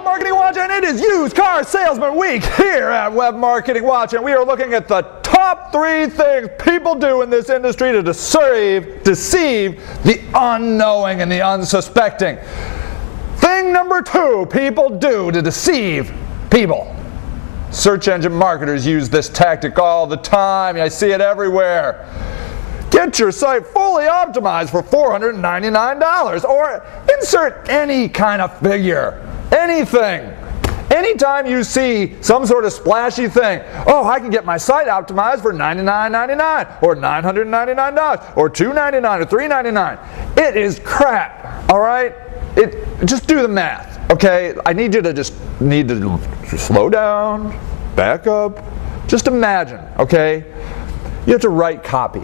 Web Marketing Watch, and it is Used Car Salesman Week here at Web Marketing Watch, and we are looking at the top 3 things people do in this industry to deceive the unknowing and the unsuspecting. Thing number 2 people do to deceive people. Search engine marketers use this tactic all the time. I see it everywhere. Get your site fully optimized for $499, or insert any kind of figure, anything. Anytime you see some sort of splashy thing, oh, I can get my site optimized for $99.99 or $999 or $299 or $399. It is crap, all right? Just do the math, okay? I need you to just slow down, back up. Just imagine, okay? You have to write copy.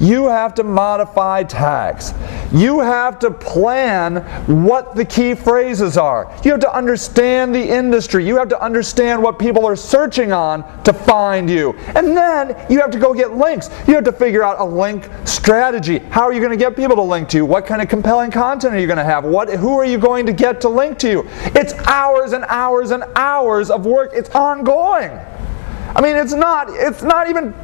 You have to modify tags. You have to plan what the key phrases are. You have to understand the industry. You have to understand what people are searching on to find you. And then you have to go get links. You have to figure out a link strategy. How are you going to get people to link to you? What kind of compelling content are you going to have? Who are you going to get to link to you? It's hours and hours and hours of work. It's ongoing. I mean, it's not even,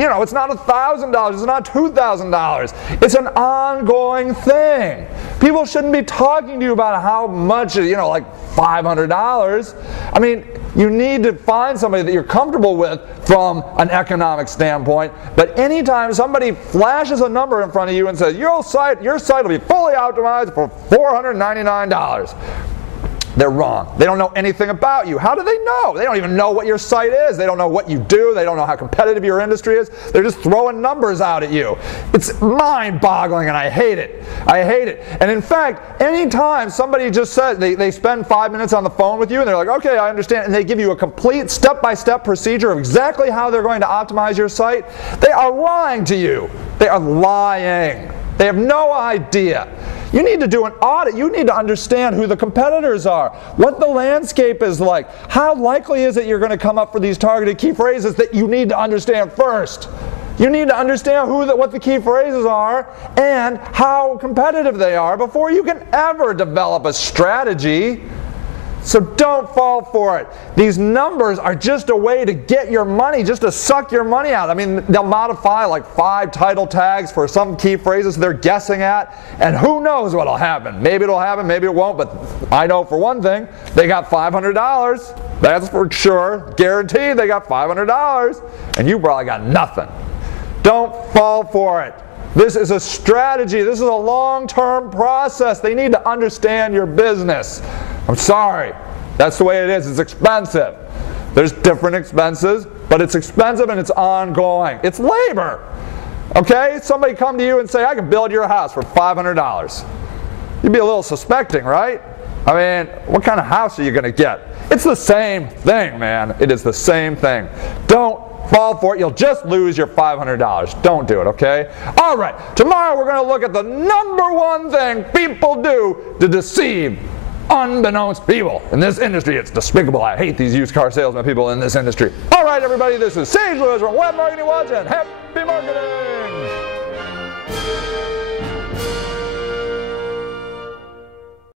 it's not $1,000, it's not $2,000. It's an ongoing thing. People shouldn't be talking to you about how much, like $500. I mean, you need to find somebody that you're comfortable with from an economic standpoint. But anytime somebody flashes a number in front of you and says, your site will be fully optimized for $499. They're wrong. They don't know anything about you. How do they know? They don't even know what your site is. They don't know what you do. They don't know how competitive your industry is. They're just throwing numbers out at you. It's mind-boggling, and I hate it. I hate it. And in fact, anytime somebody just says, they spend 5 minutes on the phone with you, and they're like, okay, I understand, and they give you a complete step-by-step procedure of exactly how they're going to optimize your site, they are lying to you. They are lying. They have no idea. You need to do an audit. You need to understand who the competitors are, what the landscape is like. How likely is it you're going to come up for these targeted key phrases that you need to understand first? You need to understand what the key phrases are and how competitive they are before you can ever develop a strategy. So don't fall for it. These numbers are just a way to get your money, just to suck your money out. I mean, they'll modify like 5 title tags for some key phrases they're guessing at, and who knows what'll happen. Maybe it'll happen, maybe it won't, but I know for one thing, they got $500. That's for sure. Guaranteed they got $500, and you probably got nothing. Don't fall for it. This is a strategy. This is a long-term process. They need to understand your business. I'm sorry. That's the way it is. It's expensive. There's different expenses, but it's expensive and it's ongoing. It's labor. Okay? Somebody come to you and say, I can build your house for $500. You'd be a little suspecting, right? I mean, what kind of house are you going to get? It's the same thing, man. It is the same thing. Don't fall for it. You'll just lose your $500. Don't do it, okay? All right. Tomorrow we're going to look at the number 1 thing people do to deceive unbeknownst people in this industry. It's despicable. I hate these used car salesman people in this industry. All right, everybody, this is Sage Lewis from Web Marketing Watch, and happy marketing!